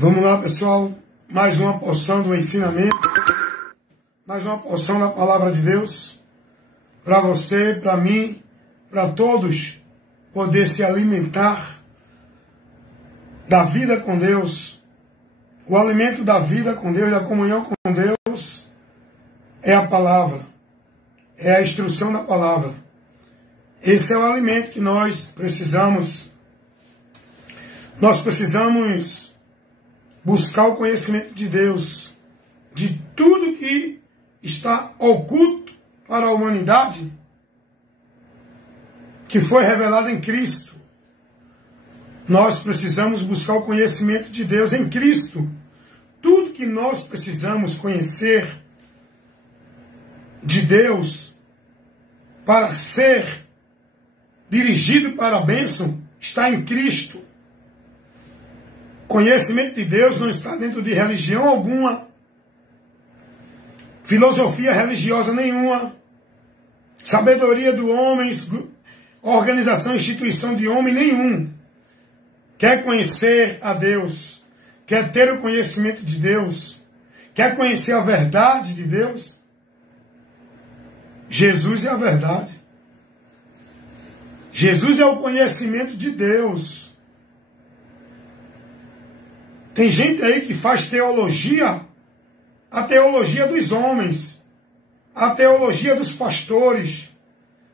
Vamos lá, pessoal. Mais uma porção do ensinamento. Mais uma porção da palavra de Deus. Para você, para mim, para todos poder se alimentar da vida com Deus. O alimento da vida com Deus, da comunhão com Deus, é a palavra. É a instrução da palavra. Esse é o alimento que nós precisamos. Nós precisamos buscar o conhecimento de Deus, de tudo que está oculto para a humanidade, que foi revelado em Cristo. Nós precisamos buscar o conhecimento de Deus em Cristo. Tudo que nós precisamos conhecer de Deus para ser dirigido para a bênção está em Cristo. Conhecimento de Deus não está dentro de religião alguma, filosofia religiosa nenhuma, sabedoria do homem, organização, instituição de homem nenhum. Quer conhecer a Deus, quer ter o conhecimento de Deus, quer conhecer a verdade de Deus? Jesus é a verdade. Jesus é o conhecimento de Deus. Tem gente aí que faz teologia, a teologia dos homens, a teologia dos pastores,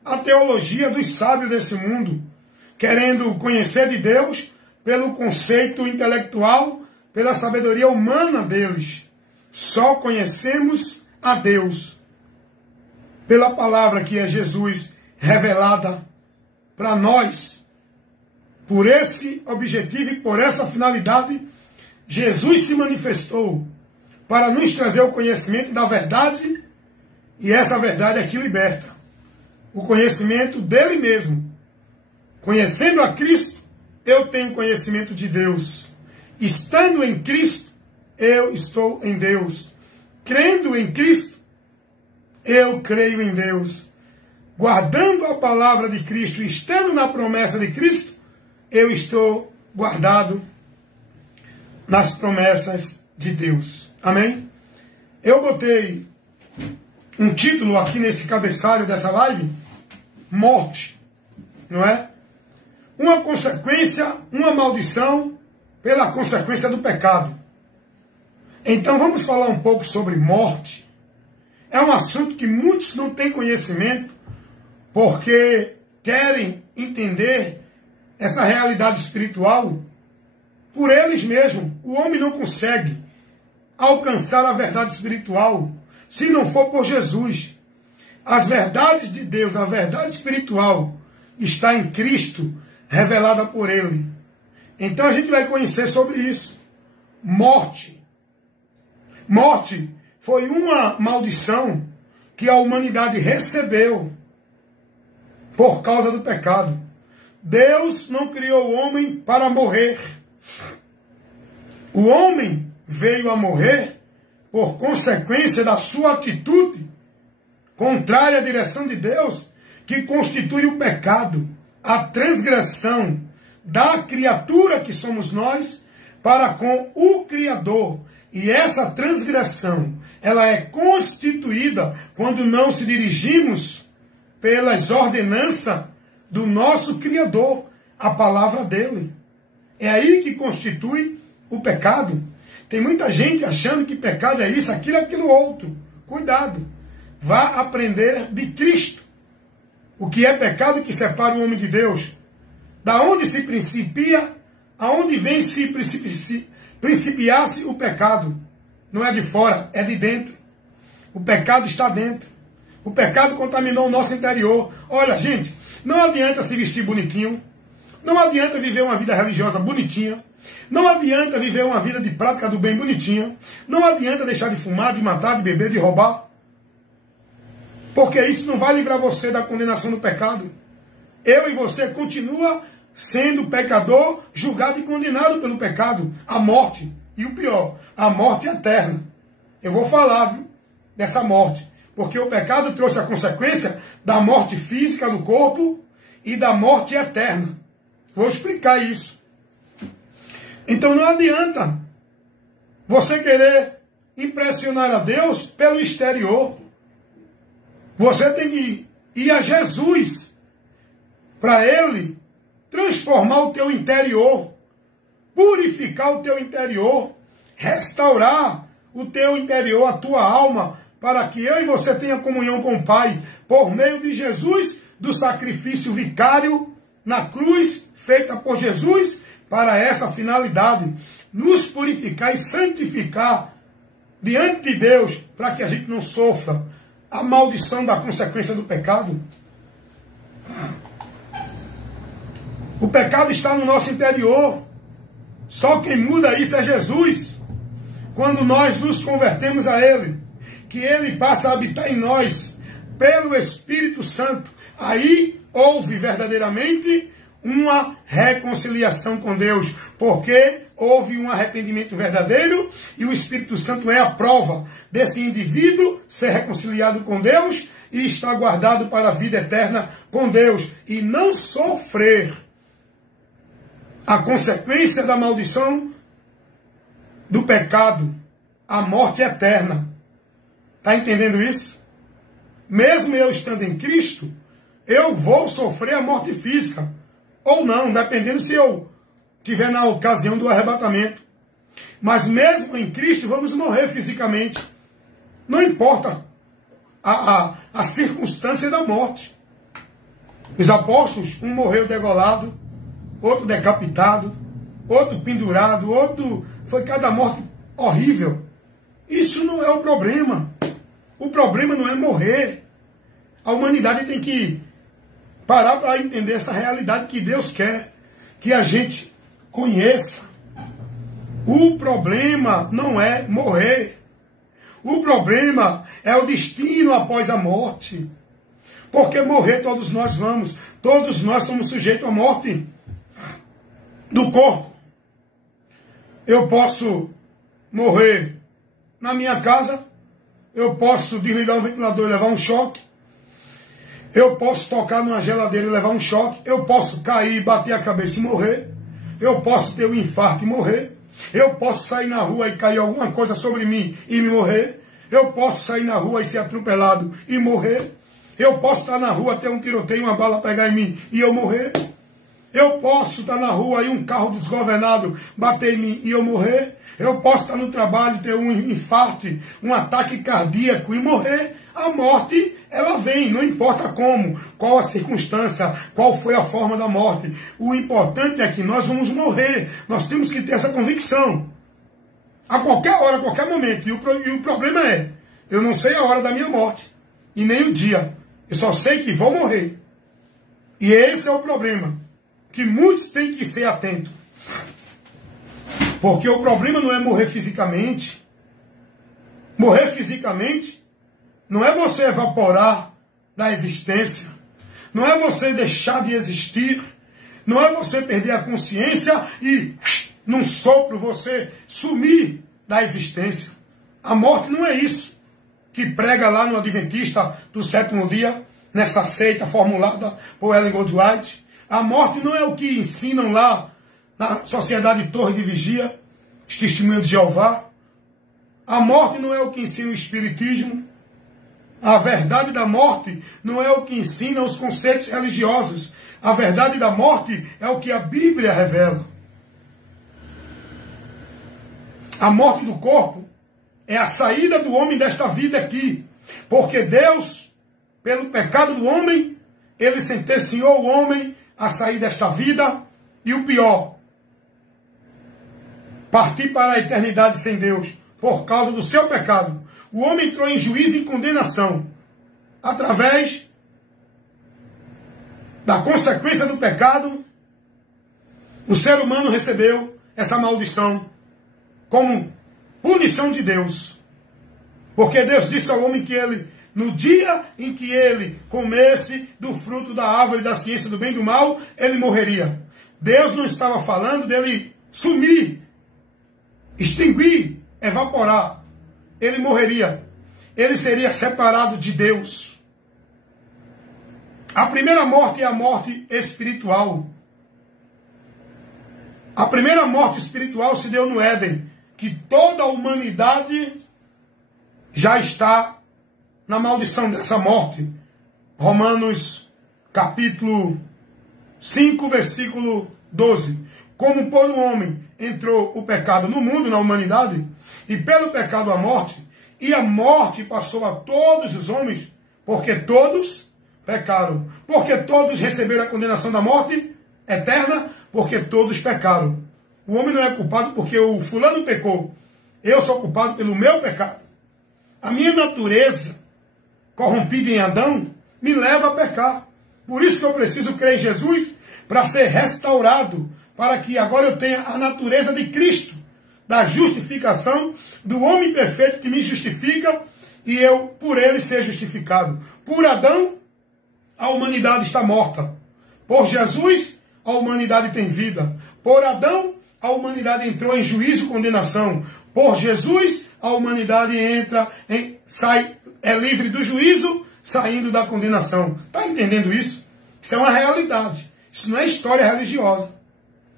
a teologia dos sábios desse mundo, querendo conhecer de Deus pelo conceito intelectual, pela sabedoria humana deles. Só conhecemos a Deus pela palavra que é Jesus revelada para nós. Por esse objetivo e por essa finalidade, Jesus se manifestou para nos trazer o conhecimento da verdade, e essa verdade é que liberta. O conhecimento dele mesmo. Conhecendo a Cristo, eu tenho conhecimento de Deus. Estando em Cristo, eu estou em Deus. Crendo em Cristo, eu creio em Deus. Guardando a palavra de Cristo, estando na promessa de Cristo, eu estou guardado nas promessas de Deus. Amém? Eu botei um título aqui nesse cabeçalho dessa live: morte. Não é? Uma consequência, uma maldição pela consequência do pecado. Então vamos falar um pouco sobre morte. É um assunto que muitos não têm conhecimento, porque querem entender essa realidade espiritual por eles mesmos. O homem não consegue alcançar a verdade espiritual se não for por Jesus. As verdades de Deus, a verdade espiritual, está em Cristo, revelada por Ele. Então a gente vai conhecer sobre isso. Morte. Morte foi uma maldição que a humanidade recebeu por causa do pecado. Deus não criou o homem para morrer. O homem veio a morrer por consequência da sua atitude contrária à direção de Deus, que constitui o pecado, a transgressão da criatura que somos nós para com o Criador. E essa transgressão, ela é constituída quando não se dirigimos pelas ordenanças do nosso Criador, a palavra dele. É aí que constitui o pecado. Tem muita gente achando que pecado é isso, aquilo outro. Cuidado. Vá aprender de Cristo. O que é pecado que separa o homem de Deus. Da onde se principia, aonde vem se principiar-se o pecado. Não é de fora, é de dentro. O pecado está dentro. O pecado contaminou o nosso interior. Olha, gente, não adianta se vestir bonitinho. Não adianta viver uma vida religiosa bonitinha. Não adianta viver uma vida de prática do bem bonitinha. Não adianta deixar de fumar, de matar, de beber, de roubar. Porque isso não vai livrar você da condenação do pecado. Eu e você continua sendo pecador, julgado e condenado pelo pecado. A morte. E o pior, a morte eterna. Eu vou falar, viu, dessa morte. Porque o pecado trouxe a consequência da morte física do corpo e da morte eterna. Vou explicar isso. Então não adianta você querer impressionar a Deus pelo exterior. Você tem que ir a Jesus para Ele transformar o teu interior, purificar o teu interior, restaurar o teu interior, a tua alma, para que eu e você tenha comunhão com o Pai, por meio de Jesus, do sacrifício vicário na cruz, feita por Jesus, para essa finalidade, nos purificar e santificar diante de Deus, para que a gente não sofra a maldição da consequência do pecado. O pecado está no nosso interior. Só quem muda isso é Jesus. Quando nós nos convertemos a Ele, que Ele passa a habitar em nós, pelo Espírito Santo, aí houve verdadeiramente uma reconciliação com Deus, porque houve um arrependimento verdadeiro e o Espírito Santo é a prova desse indivíduo ser reconciliado com Deus e estar guardado para a vida eterna com Deus e não sofrer a consequência da maldição do pecado, a morte eterna. Está entendendo isso? Mesmo eu estando em Cristo, eu vou sofrer a morte física. Ou não, dependendo se eu estiver na ocasião do arrebatamento. Mas mesmo em Cristo, vamos morrer fisicamente. Não importa a circunstância da morte. Os apóstolos, um morreu degolado, outro decapitado, outro pendurado, outro... Foi cada morte horrível. Isso não é o problema. O problema não é morrer. A humanidade tem que parar para entender essa realidade que Deus quer que a gente conheça. O problema não é morrer. O problema é o destino após a morte. Porque morrer todos nós vamos. Todos nós somos sujeitos à morte do corpo. Eu posso morrer na minha casa. Eu posso desligar o ventilador e levar um choque. Eu posso tocar numa geladeira e levar um choque. Eu posso cair, bater a cabeça e morrer. Eu posso ter um infarto e morrer. Eu posso sair na rua e cair alguma coisa sobre mim e me morrer. Eu posso sair na rua e ser atropelado e morrer. Eu posso estar na rua, ter um tiroteio, uma bala pegar em mim e eu morrer. Eu posso estar na rua e um carro desgovernado bater em mim e eu morrer. Eu posso estar no trabalho, ter um infarto, um ataque cardíaco e morrer. A morte, ela vem, não importa como, qual a circunstância, qual foi a forma da morte. O importante é que nós vamos morrer. Nós temos que ter essa convicção. A qualquer hora, a qualquer momento. E o problema é, eu não sei a hora da minha morte. E nem o dia. Eu só sei que vou morrer. E esse é o problema. Que muitos têm que ser atentos. Porque o problema não é morrer fisicamente. Morrer fisicamente não é você evaporar da existência. Não é você deixar de existir. Não é você perder a consciência e, num sopro, você sumir da existência. A morte não é isso que prega lá no Adventista do sétimo dia, nessa seita formulada por Ellen Goldwhite. A morte não é o que ensinam lá na Sociedade Torre de Vigia, os Testemunhos de Jeová. A morte não é o que ensina o Espiritismo. A verdade da morte não é o que ensinam os conceitos religiosos. A verdade da morte é o que a Bíblia revela. A morte do corpo é a saída do homem desta vida aqui. Porque Deus, pelo pecado do homem, ele sentenciou o homem a sair desta vida. E o pior, partir para a eternidade sem Deus, por causa do seu pecado. O homem entrou em juízo e condenação, através da consequência do pecado. O ser humano recebeu essa maldição como punição de Deus. Porque Deus disse ao homem que ele, no dia em que ele comesse do fruto da árvore da ciência do bem e do mal, ele morreria. Deus não estava falando dele sumir, extinguir, evaporar. Ele morreria. Ele seria separado de Deus. A primeira morte é a morte espiritual. A primeira morte espiritual se deu no Éden, que toda a humanidade já está na maldição dessa morte. Romanos capítulo 5, versículo 12. Como por um homem entrou o pecado no mundo, na humanidade, e pelo pecado a morte, e a morte passou a todos os homens, porque todos pecaram. Porque todos receberam a condenação da morte eterna, porque todos pecaram. O homem não é culpado porque o fulano pecou. Eu sou culpado pelo meu pecado. A minha natureza, corrompida em Adão, me leva a pecar. Por isso que eu preciso crer em Jesus, para ser restaurado, para que agora eu tenha a natureza de Cristo, da justificação, do homem perfeito que me justifica, e eu, por ele, ser justificado. Por Adão, a humanidade está morta. Por Jesus, a humanidade tem vida. Por Adão, a humanidade entrou em juízo e condenação. Por Jesus, a humanidade é livre do juízo, saindo da condenação. Está entendendo isso? Isso é uma realidade. Isso não é história religiosa.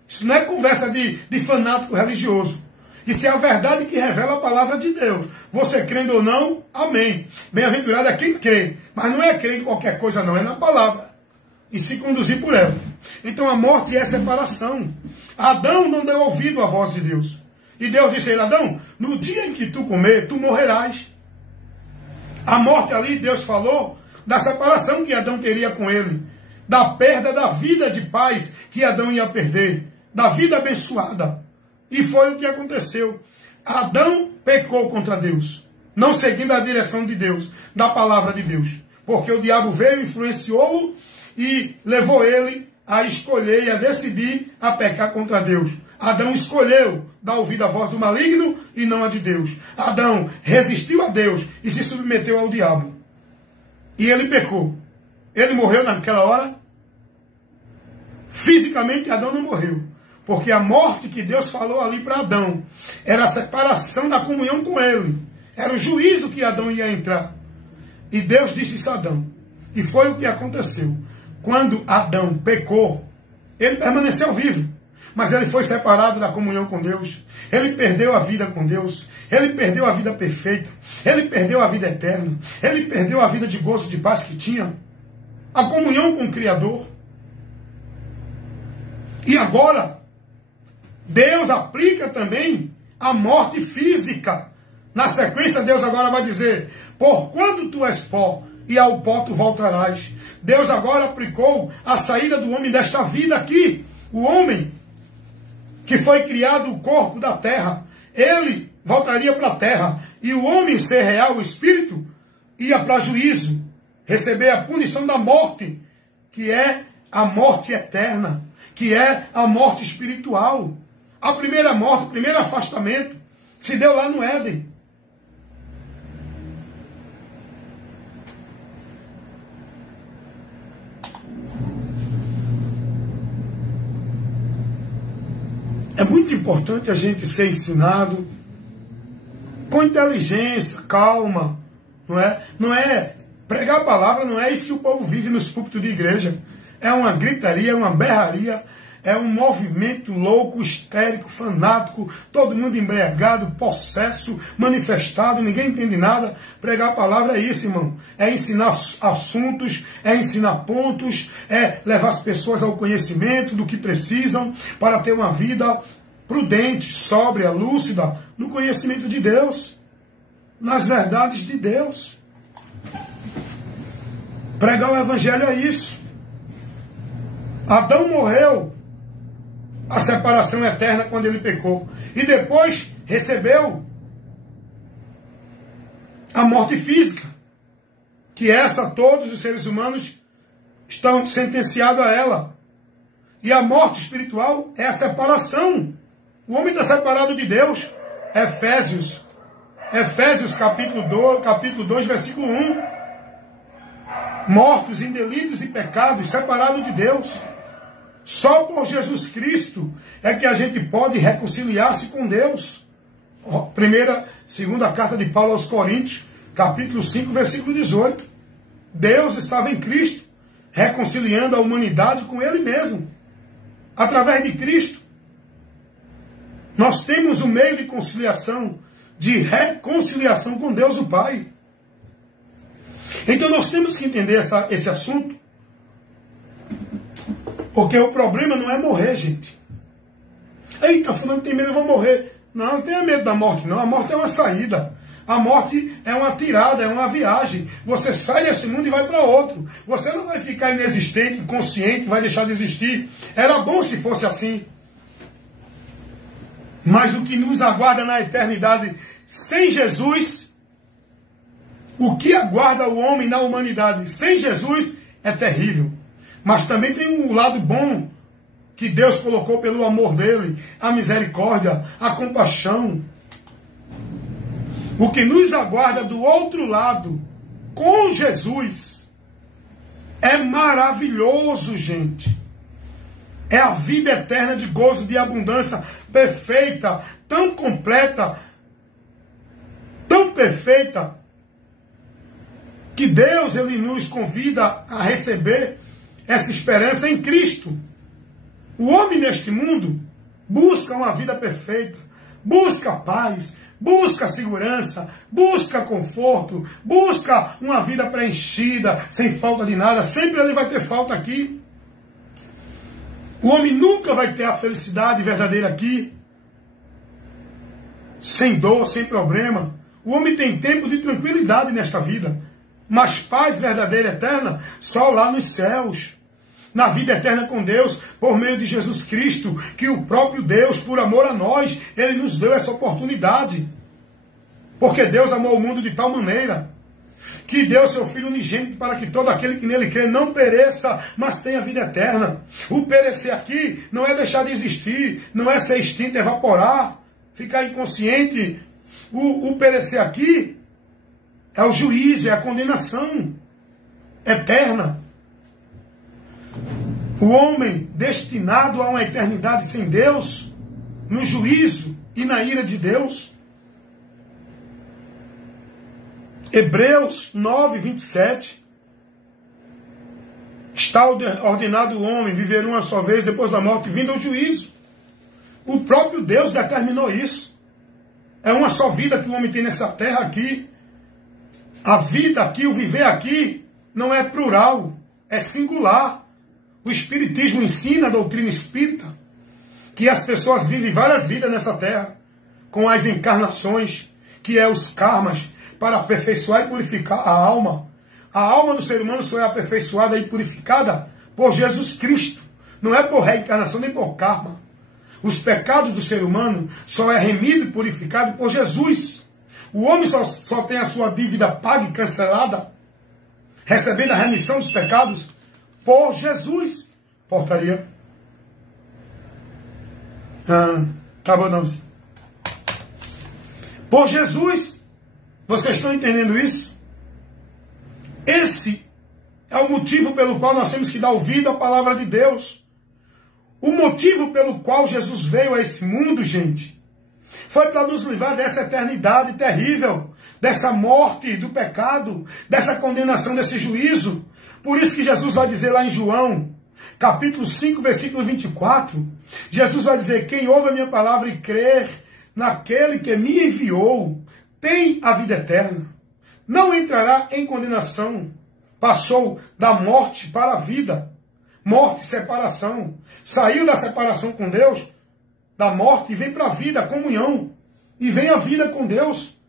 Isso não é conversa de fanático religioso. Isso é a verdade que revela a palavra de Deus. Você crendo ou não, amém. Bem-aventurado é quem crê. Mas não é crer em qualquer coisa não, é na palavra. E se conduzir por ela. Então a morte é separação. Adão não deu ouvido à voz de Deus. E Deus disse a ele: Adão, no dia em que tu comer, tu morrerás. A morte ali, Deus falou da separação que Adão teria com ele. Da perda da vida de paz que Adão ia perder. Da vida abençoada. E foi o que aconteceu. Adão pecou contra Deus, não seguindo a direção de Deus, da palavra de Deus. Porque o diabo veio, influenciou-o e levou ele a escolher e a decidir a pecar contra Deus. Adão escolheu dar ouvido à voz do maligno e não a de Deus. Adão resistiu a Deus e se submeteu ao diabo. E ele pecou. Ele morreu naquela hora? Fisicamente, Adão não morreu. Porque a morte que Deus falou ali para Adão era a separação da comunhão com ele. Era o juízo que Adão ia entrar. E Deus disse isso a Adão. E foi o que aconteceu. Quando Adão pecou, ele permaneceu vivo. Mas ele foi separado da comunhão com Deus. Ele perdeu a vida com Deus. Ele perdeu a vida perfeita. Ele perdeu a vida eterna. Ele perdeu a vida de gozo e de paz que tinha. A comunhão com o Criador. E agora, Deus aplica também a morte física. Na sequência, Deus agora vai dizer: porquanto tu és pó, e ao pó tu voltarás. Deus agora aplicou a saída do homem desta vida aqui. O homem que foi criado o corpo da terra, ele voltaria para a terra. E o homem, o ser real, o espírito, ia para juízo, receber a punição da morte, que é a morte eterna, que é a morte espiritual. A primeira morte, o primeiro afastamento, se deu lá no Éden. É muito importante a gente ser ensinado com inteligência, calma, não é? Não é pregar a palavra, não é isso que o povo vive nos púlpitos de igreja. É uma gritaria, é uma berraria, é um movimento louco, histérico, fanático, todo mundo embriagado, possesso, manifestado, ninguém entende nada. Pregar a palavra é isso, irmão. É ensinar assuntos, é ensinar pontos, é levar as pessoas ao conhecimento do que precisam para ter uma vida prudente, sóbria, lúcida, no conhecimento de Deus, nas verdades de Deus. Pregar o evangelho é isso. Adão morreu, a separação eterna quando ele pecou. E depois recebeu a morte física, que essa todos os seres humanos estão sentenciados a ela. E a morte espiritual é a separação. O homem está separado de Deus. Efésios capítulo 2, versículo 1. Mortos em delitos e pecados, separados de Deus. Só por Jesus Cristo é que a gente pode reconciliar-se com Deus. Segunda carta de Paulo aos Coríntios, capítulo 5, versículo 18. Deus estava em Cristo, reconciliando a humanidade com Ele mesmo, através de Cristo. Nós temos um meio de conciliação, de reconciliação com Deus o Pai. Então nós temos que entender esse assunto, porque o problema não é morrer, gente. Eita, fulano tem medo, eu vou morrer. Não, não tenha medo da morte, não. A morte é uma saída. A morte é uma tirada, é uma viagem. Você sai desse mundo e vai para outro. Você não vai ficar inexistente, inconsciente, vai deixar de existir. Era bom se fosse assim. Mas o que nos aguarda na eternidade sem Jesus, o que aguarda o homem na humanidade sem Jesus é terrível. Mas também tem um lado bom que Deus colocou pelo amor dele, a misericórdia, a compaixão. O que nos aguarda do outro lado, com Jesus, é maravilhoso, gente. É a vida eterna de gozo, de abundância, perfeita, tão completa, tão perfeita, que Deus ele nos convida a receber essa esperança em Cristo. O homem neste mundo busca uma vida perfeita, busca paz, busca segurança, busca conforto, busca uma vida preenchida, sem falta de nada. Sempre ele vai ter falta aqui. O homem nunca vai ter a felicidade verdadeira aqui, sem dor, sem problema. O homem tem tempo de tranquilidade nesta vida, mas paz verdadeira, eterna, só lá nos céus. Na vida eterna com Deus, por meio de Jesus Cristo, que o próprio Deus, por amor a nós, Ele nos deu essa oportunidade. Porque Deus amou o mundo de tal maneira, que deu seu Filho unigênito para que todo aquele que nele crê não pereça, mas tenha vida eterna. O perecer aqui não é deixar de existir, não é ser extinto, evaporar, ficar inconsciente. O perecer aqui é o juízo, é a condenação eterna. O homem destinado a uma eternidade sem Deus, no juízo e na ira de Deus. Hebreus 9, 27. Está ordenado o homem viver uma só vez depois da morte, vindo ao juízo. O próprio Deus determinou isso. É uma só vida que o homem tem nessa terra aqui. A vida aqui, o viver aqui, não é plural, é singular. O Espiritismo ensina, a doutrina espírita, que as pessoas vivem várias vidas nessa terra, com as encarnações, que é os karmas, para aperfeiçoar e purificar a alma. A alma do ser humano só é aperfeiçoada e purificada por Jesus Cristo. Não é por reencarnação nem por karma. Os pecados do ser humano só é remido e purificado por Jesus. O homem só tem a sua dívida paga e cancelada, recebendo a remissão dos pecados, por Jesus. Portaria. Tá bom, não. Por Jesus. Vocês estão entendendo isso? Esse é o motivo pelo qual nós temos que dar ouvido à palavra de Deus. O motivo pelo qual Jesus veio a esse mundo, gente, foi para nos livrar dessa eternidade terrível, dessa morte do pecado, dessa condenação, desse juízo. Por isso que Jesus vai dizer lá em João, capítulo 5, versículo 24, Jesus vai dizer: quem ouve a minha palavra e crer naquele que me enviou, tem a vida eterna. Não entrará em condenação. Passou da morte para a vida. Morte, separação. Saiu da separação com Deus, da morte, e vem para a vida, a comunhão. E vem a vida com Deus.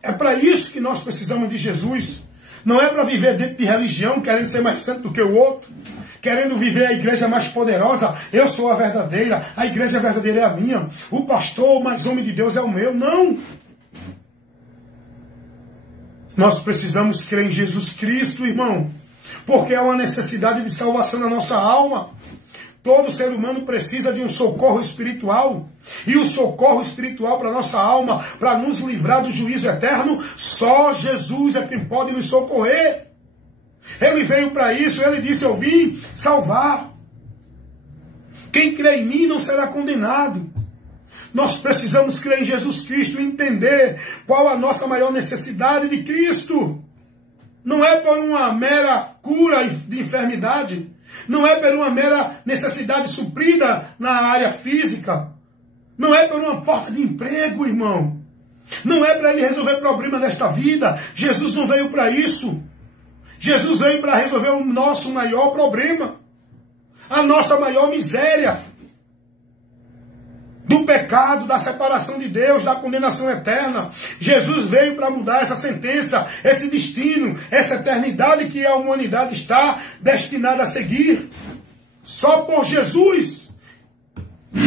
É para isso que nós precisamos de Jesus. Não é para viver dentro de religião, querendo ser mais santo do que o outro, querendo viver a igreja mais poderosa. Eu sou a verdadeira, a igreja verdadeira é a minha, o pastor mais homem de Deus é o meu. Não! Nós precisamos crer em Jesus Cristo, irmão, porque é uma necessidade de salvação na nossa alma. Todo ser humano precisa de um socorro espiritual. E o socorro espiritual para a nossa alma, para nos livrar do juízo eterno, só Jesus é quem pode nos socorrer. Ele veio para isso, ele disse: eu vim salvar. Quem crê em mim não será condenado. Nós precisamos crer em Jesus Cristo e entender qual a nossa maior necessidade de Cristo. Não é por uma mera cura de enfermidade. Não é por uma mera necessidade suprida na área física. Não é por uma porta de emprego, irmão. Não é para ele resolver problema desta vida. Jesus não veio para isso. Jesus veio para resolver o nosso maior problema. A nossa maior miséria. Do pecado, da separação de Deus, da condenação eterna. Jesus veio para mudar essa sentença, esse destino, essa eternidade que a humanidade está destinada a seguir. Só por Jesus.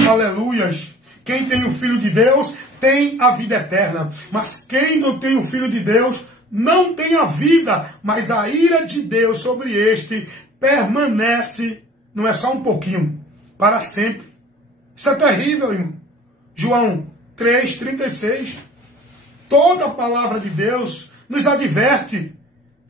Aleluias. Quem tem o Filho de Deus tem a vida eterna. Mas quem não tem o Filho de Deus não tem a vida. Mas a ira de Deus sobre este permanece, não é só um pouquinho, para sempre. Isso é terrível, irmão. João 3,36. Toda a palavra de Deus nos adverte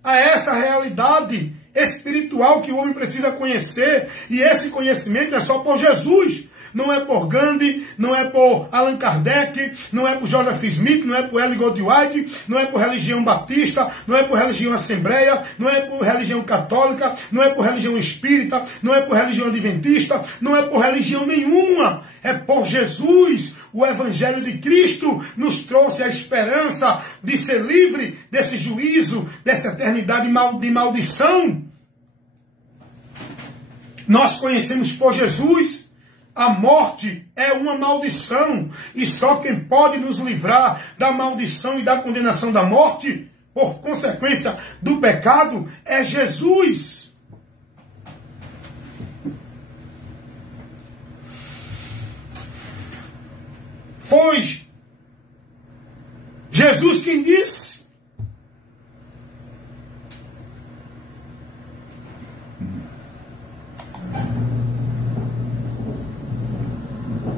a essa realidade espiritual que o homem precisa conhecer. E esse conhecimento é só por Jesus. Não é por Gandhi, não é por Allan Kardec, não é por Joseph Smith, não é por Ellen Goldwyn, não é por religião batista, não é por religião assembleia, não é por religião católica, não é por religião espírita, não é por religião adventista, não é por religião nenhuma. É por Jesus. O Evangelho de Cristo nos trouxe a esperança de ser livre desse juízo, dessa eternidade de maldição. Nós conhecemos por Jesus. A morte é uma maldição, e só quem pode nos livrar da maldição e da condenação da morte, por consequência do pecado, é Jesus. Foi Jesus quem disse.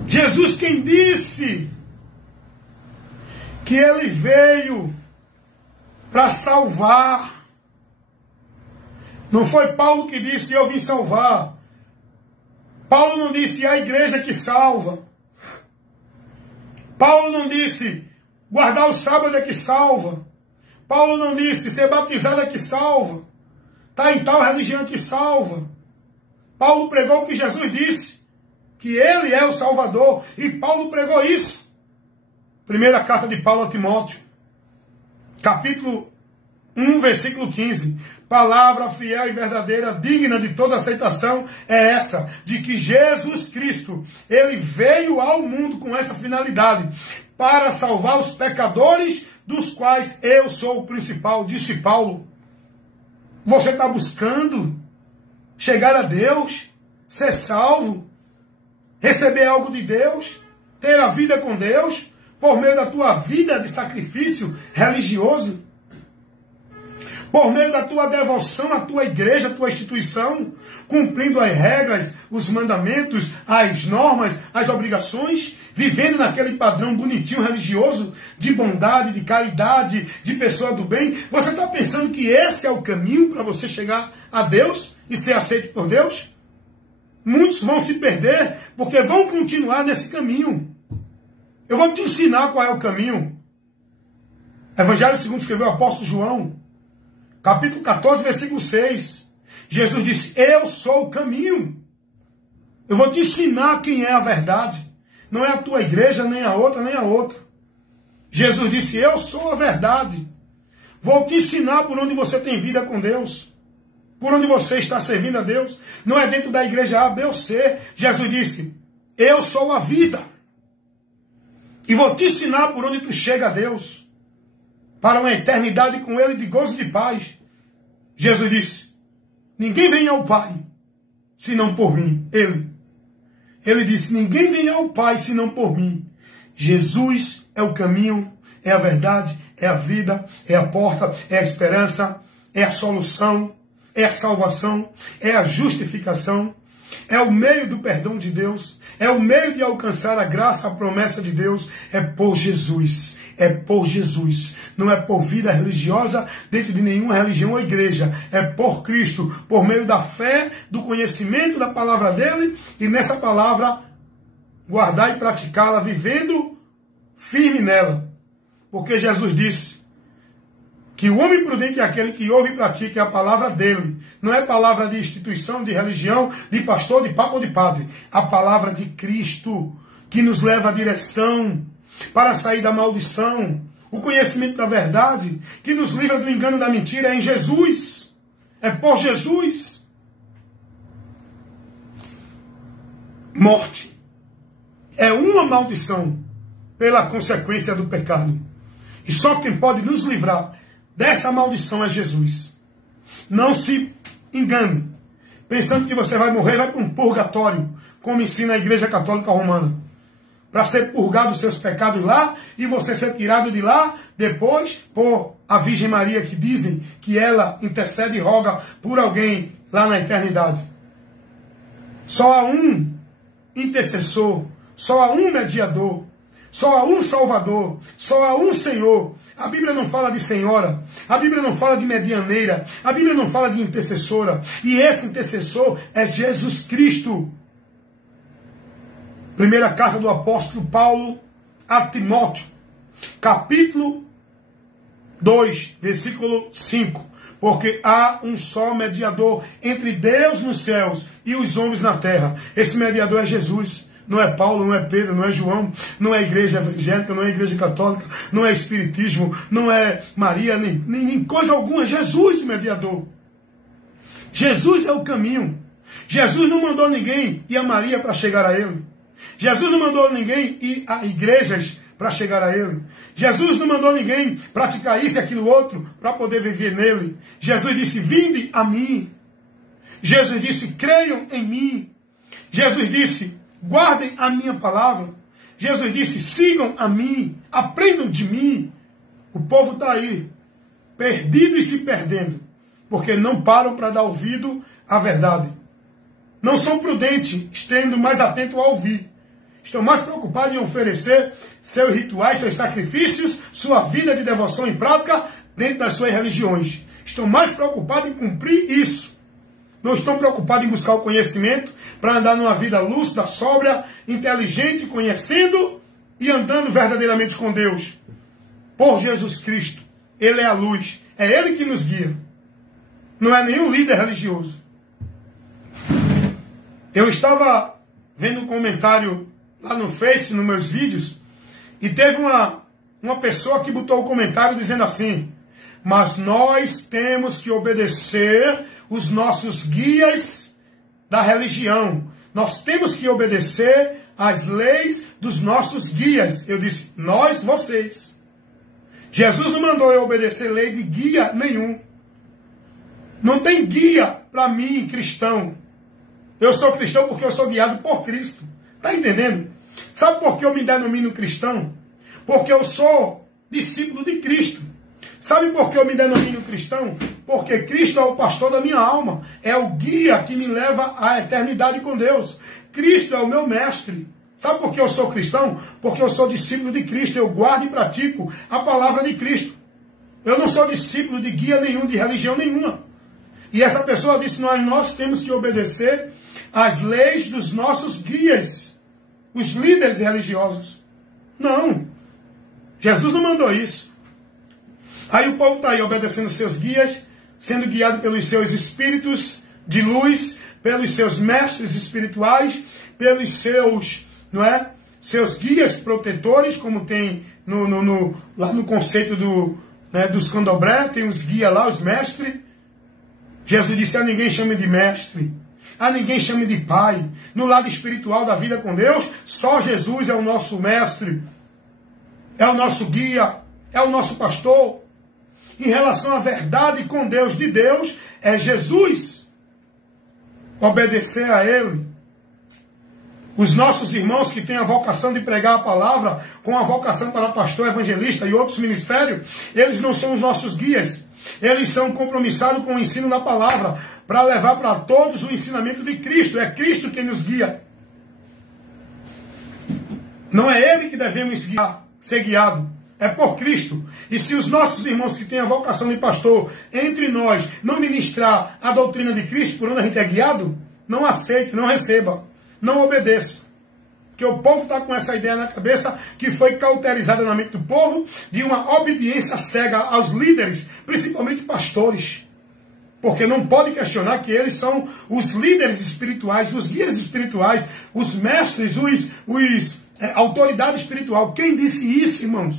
Jesus quem disse que ele veio para salvar. Não foi Paulo que disse eu vim salvar. Paulo não disse a igreja que salva. Paulo não disse guardar o sábado é que salva. Paulo não disse ser batizado é que salva. Está em tal religião que salva. Paulo pregou o que Jesus disse. Que ele é o Salvador. E Paulo pregou isso. Primeira carta de Paulo a Timóteo. Capítulo 1, versículo 15. Palavra fiel e verdadeira, digna de toda aceitação, é essa. De que Jesus Cristo, ele veio ao mundo com essa finalidade. Para salvar os pecadores, dos quais eu sou o principal, disse Paulo. Você está buscando chegar a Deus, ser salvo, receber algo de Deus, ter a vida com Deus, por meio da tua vida de sacrifício religioso, por meio da tua devoção à tua igreja, à tua instituição, cumprindo as regras, os mandamentos, as normas, as obrigações, vivendo naquele padrão bonitinho religioso, de bondade, de caridade, de pessoa do bem. Você está pensando que esse é o caminho para você chegar a Deus e ser aceito por Deus? Muitos vão se perder porque vão continuar nesse caminho. Eu vou te ensinar qual é o caminho. Evangelho segundo escreveu o apóstolo João, capítulo 14, versículo 6. Jesus disse, eu sou o caminho. Eu vou te ensinar quem é a verdade. Não é a tua igreja, nem a outra, nem a outra. Jesus disse, eu sou a verdade. Vou te ensinar por onde você tem vida com Deus. Por onde você está servindo a Deus. Não é dentro da igreja A, B ou C. Jesus disse, eu sou a vida. E vou te ensinar por onde tu chega a Deus. Para uma eternidade com Ele de gozo e de paz. Jesus disse, ninguém vem ao Pai, senão por mim. Ele disse, ninguém vem ao Pai, senão por mim. Jesus é o caminho, é a verdade, é a vida, é a porta, é a esperança, é a solução, é a salvação, é a justificação, é o meio do perdão de Deus, é o meio de alcançar a graça, a promessa de Deus, é por Jesus. É por Jesus, não é por vida religiosa dentro de nenhuma religião ou igreja, é por Cristo, por meio da fé, do conhecimento da palavra dele, e nessa palavra guardar e praticá-la, vivendo firme nela, porque Jesus disse que o homem prudente é aquele que ouve e pratica a palavra dele, não é palavra de instituição, de religião, de pastor, de papa ou de padre, a palavra de Cristo, que nos leva à direção para sair da maldição. O conhecimento da verdade que nos livra do engano da mentira é em Jesus. É por Jesus. Morte é uma maldição pela consequência do pecado. E só quem pode nos livrar dessa maldição é Jesus. Não se engane, pensando que você vai morrer, vai para um purgatório, como ensina a Igreja Católica Romana, para ser purgado os seus pecados lá e você ser tirado de lá depois por a Virgem Maria, que dizem que ela intercede e roga por alguém lá na eternidade. Só há um intercessor, só há um mediador, só há um Salvador, só há um Senhor. A Bíblia não fala de senhora, a Bíblia não fala de medianeira, a Bíblia não fala de intercessora. E esse intercessor é Jesus Cristo. Primeira carta do apóstolo Paulo a Timóteo, capítulo 2, versículo 5. Porque há um só mediador entre Deus nos céus e os homens na terra. Esse mediador é Jesus. Não é Paulo, não é Pedro, não é João, não é igreja evangélica, não é igreja católica, não é espiritismo, não é Maria, nem coisa alguma. É Jesus o mediador. Jesus é o caminho. Jesus não mandou ninguém ir a Maria para chegar a ele. Jesus não mandou ninguém ir a igrejas para chegar a ele. Jesus não mandou ninguém praticar isso e aquilo outro para poder viver nele. Jesus disse, vinde a mim. Jesus disse, creiam em mim. Jesus disse, guardem a minha palavra. Jesus disse, sigam a mim, aprendam de mim. O povo está aí, perdido e se perdendo, porque não param para dar ouvido à verdade. Não são prudentes, estando mais atentos a ouvir. Estão mais preocupados em oferecer seus rituais, seus sacrifícios, sua vida de devoção em prática dentro das suas religiões. Estão mais preocupados em cumprir isso. Não estão preocupados em buscar o conhecimento para andar numa vida lúcida, sóbria, inteligente, conhecendo e andando verdadeiramente com Deus. Por Jesus Cristo. Ele é a luz. É Ele que nos guia. Não é nenhum líder religioso. Eu estava vendo um comentário lá no Face, nos meus vídeos, e teve uma pessoa que botou o comentário dizendo assim, mas nós temos que obedecer os nossos guias da religião. Nós temos que obedecer às leis dos nossos guias. Eu disse, nós, vocês. Jesus não mandou eu obedecer lei de guia nenhum. Não tem guia para mim, cristão. Eu sou cristão porque eu sou guiado por Cristo. Está entendendo? Sabe por que eu me denomino cristão? Porque eu sou discípulo de Cristo. Sabe por que eu me denomino cristão? Porque Cristo é o pastor da minha alma. É o guia que me leva à eternidade com Deus. Cristo é o meu mestre. Sabe por que eu sou cristão? Porque eu sou discípulo de Cristo. Eu guardo e pratico a palavra de Cristo. Eu não sou discípulo de guia nenhum, de religião nenhuma. E essa pessoa disse, nós temos que obedecer às leis dos nossos guias, os líderes religiosos. Não. Jesus não mandou isso. Aí o povo está aí obedecendo seus guias, sendo guiado pelos seus espíritos de luz, pelos seus mestres espirituais, pelos seus, seus guias protetores, como tem lá no conceito dos candomblé, tem os guias lá, os mestres. Jesus disse, a ninguém chame de mestre, a ninguém chame de pai. No lado espiritual da vida com Deus, só Jesus é o nosso mestre, é o nosso guia, é o nosso pastor. Em relação à verdade com Deus, de Deus, é Jesus. Obedecer a Ele. Os nossos irmãos que têm a vocação de pregar a palavra, com a vocação para pastor, evangelista e outros ministérios, eles não são os nossos guias. Eles são compromissados com o ensino da palavra, para levar para todos o ensinamento de Cristo. É Cristo quem nos guia. Não é Ele que devemos ser guiado. É por Cristo. E se os nossos irmãos que têm a vocação de pastor, entre nós, não ministrar a doutrina de Cristo, por onde a gente é guiado, não aceite, não receba, não obedeça. Porque o povo está com essa ideia na cabeça, que foi cauterizada na mente do povo, de uma obediência cega aos líderes, principalmente pastores. Porque não pode questionar que eles são os líderes espirituais, os guias espirituais, os mestres, autoridade espiritual. Quem disse isso, irmãos?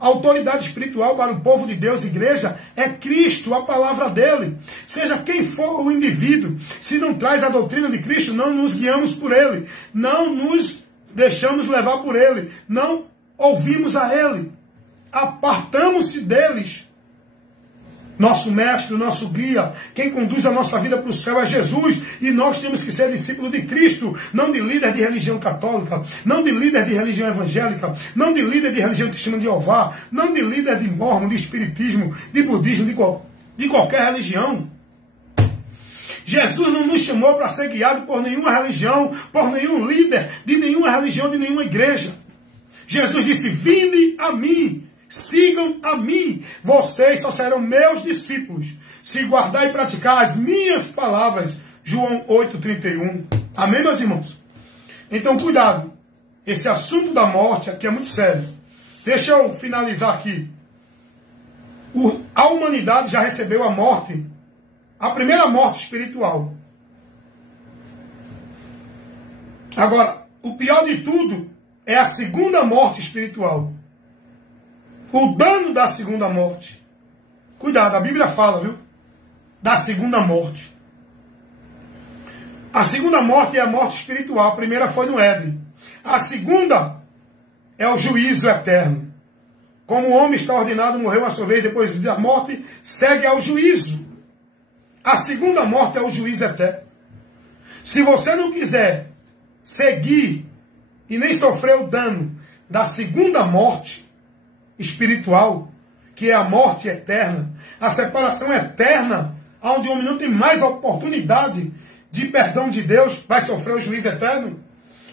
A autoridade espiritual para o povo de Deus, igreja, é Cristo, a palavra dele. Seja quem for o indivíduo, se não traz a doutrina de Cristo, não nos guiamos por ele, não nos deixamos levar por ele, não ouvimos a ele, apartamos-se deles. Nosso mestre, nosso guia, quem conduz a nossa vida para o céu é Jesus, e nós temos que ser discípulos de Cristo, não de líder de religião católica, não de líder de religião evangélica, não de líder de religião testemunha de Jeová, não de líder de mormon, de espiritismo, de budismo, de qualquer religião. Jesus não nos chamou para ser guiado por nenhuma religião, por nenhum líder de nenhuma religião, de nenhuma igreja. Jesus disse: vinde a mim. Sigam a mim, vocês só serão meus discípulos, se guardar e praticar as minhas palavras. João 8,31. Amém, meus irmãos? Então, cuidado. Esse assunto da morte aqui é muito sério. Deixa eu finalizar aqui. A humanidade já recebeu a morte, a primeira morte espiritual. Agora, o pior de tudo é a segunda morte espiritual. O dano da segunda morte. Cuidado, a Bíblia fala, viu? Da segunda morte. A segunda morte é a morte espiritual. A primeira foi no Éden. A segunda é o juízo eterno. Como o homem está ordenado a morrer uma só vez, depois da morte, segue ao juízo. A segunda morte é o juízo eterno. Se você não quiser seguir e nem sofrer o dano da segunda morte espiritual, que é a morte eterna, a separação eterna, onde o homem não tem mais oportunidade de perdão de Deus, vai sofrer o juízo eterno,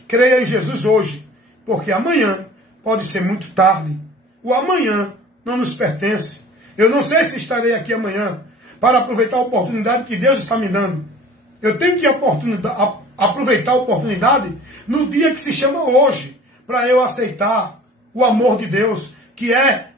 creia em Jesus hoje, porque amanhã pode ser muito tarde. O amanhã não nos pertence. Eu não sei se estarei aqui amanhã para aproveitar a oportunidade que Deus está me dando. Eu tenho que aproveitar a oportunidade no dia que se chama hoje, para eu aceitar o amor de Deus, que é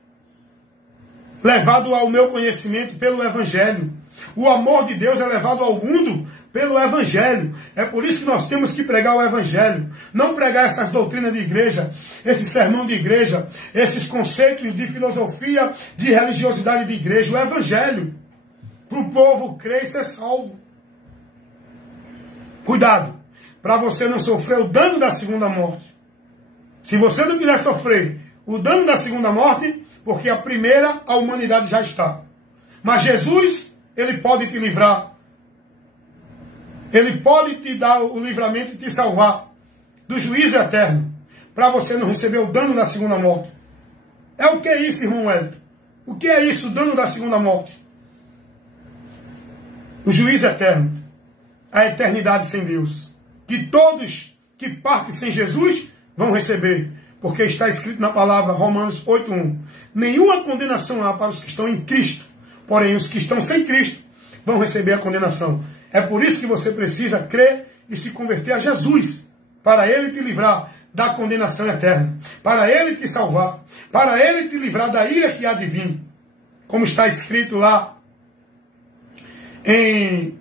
levado ao meu conhecimento pelo Evangelho. O amor de Deus é levado ao mundo pelo Evangelho. É por isso que nós temos que pregar o Evangelho. Não pregar essas doutrinas de igreja, esse sermão de igreja, esses conceitos de filosofia, de religiosidade de igreja. O Evangelho. Para o povo crer e ser salvo. Cuidado, para você não sofrer o dano da segunda morte. Se você não quiser sofrer o dano da segunda morte, porque a primeira, a humanidade já está. Mas Jesus, ele pode te livrar. Ele pode te dar o livramento e te salvar do juízo eterno, para você não receber o dano da segunda morte. É o que é isso, irmão Wellington? O que é isso, o dano da segunda morte? O juízo eterno. A eternidade sem Deus. Que todos que partem sem Jesus vão receber. Porque está escrito na palavra Romanos 8:1. Nenhuma condenação há para os que estão em Cristo. Porém, os que estão sem Cristo vão receber a condenação. É por isso que você precisa crer e se converter a Jesus. Para Ele te livrar da condenação eterna. Para Ele te salvar. Para Ele te livrar da ira que há de vir. Como está escrito lá em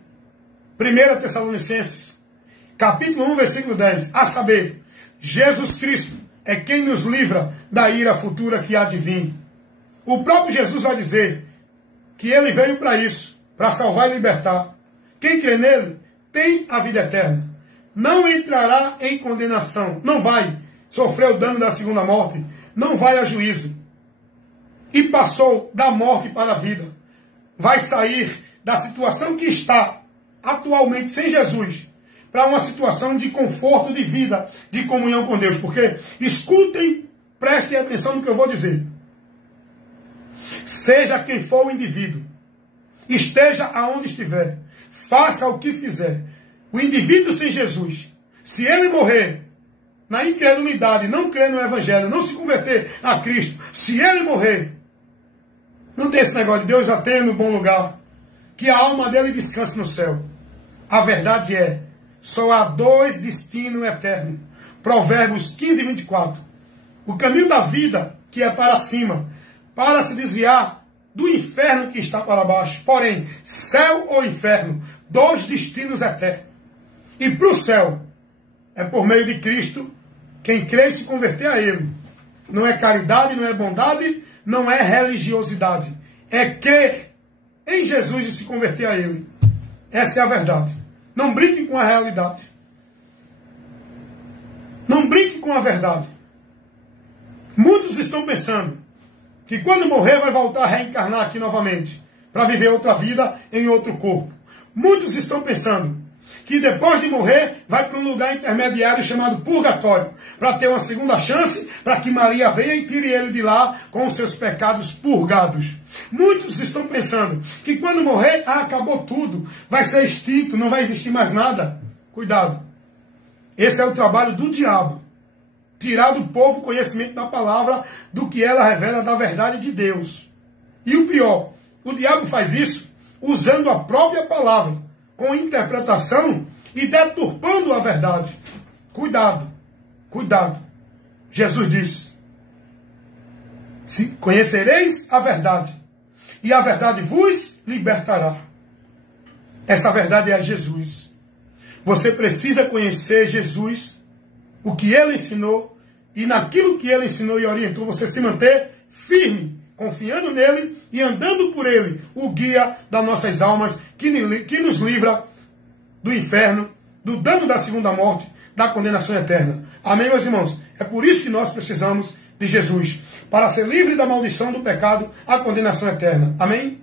1 Tessalonicenses, capítulo 1, versículo 10. A saber, Jesus Cristo é quem nos livra da ira futura que há de vir. O próprio Jesus vai dizer que ele veio para isso, para salvar e libertar. Quem crê nele tem a vida eterna. Não entrará em condenação. Não vai sofrer o dano da segunda morte. Não vai a juízo. E passou da morte para a vida. Vai sair da situação que está atualmente sem Jesus, para uma situação de conforto, de vida, de comunhão com Deus. Porque, escutem, prestem atenção no que eu vou dizer. Seja quem for o indivíduo, esteja aonde estiver, faça o que fizer, o indivíduo sem Jesus, se ele morrer na incredulidade, não crer no Evangelho, não se converter a Cristo, se ele morrer, não tem esse negócio de Deus a ter no bom lugar, que a alma dele descanse no céu. A verdade é, só há dois destinos eternos. Provérbios 15, 24. O caminho da vida, que é para cima, para se desviar do inferno que está para baixo. Porém, céu ou inferno, dois destinos eternos. E para o céu, é por meio de Cristo, Quem crê e se converter a Ele. Não é caridade, não é bondade, não é religiosidade. É crer em Jesus e se converter a Ele. Essa é a verdade. Não brinque com a realidade. Não brinque com a verdade. Muitos estão pensando que quando morrer vai voltar a reencarnar aqui novamente, para viver outra vida em outro corpo. Muitos estão pensando que depois de morrer vai para um lugar intermediário chamado purgatório, para ter uma segunda chance, para que Maria venha e tire ele de lá com os seus pecados purgados. Muitos estão pensando que quando morrer, acabou tudo, vai ser extinto, não vai existir mais nada. Cuidado. Esse é o trabalho do diabo. Tirar do povo o conhecimento da palavra, do que ela revela da verdade de Deus. E o pior, o diabo faz isso usando a própria palavra, com interpretação e deturpando a verdade. Cuidado, cuidado. Jesus disse: se conhecereis a verdade, e a verdade vos libertará. Essa verdade é Jesus. Você precisa conhecer Jesus, o que ele ensinou, e naquilo que ele ensinou e orientou, você se manter firme, confiando nele e andando por ele, o guia das nossas almas, que nos livra do inferno, do dano da segunda morte, da condenação eterna. Amém, meus irmãos? É por isso que nós precisamos de Jesus, para ser livre da maldição do pecado, a condenação eterna. Amém?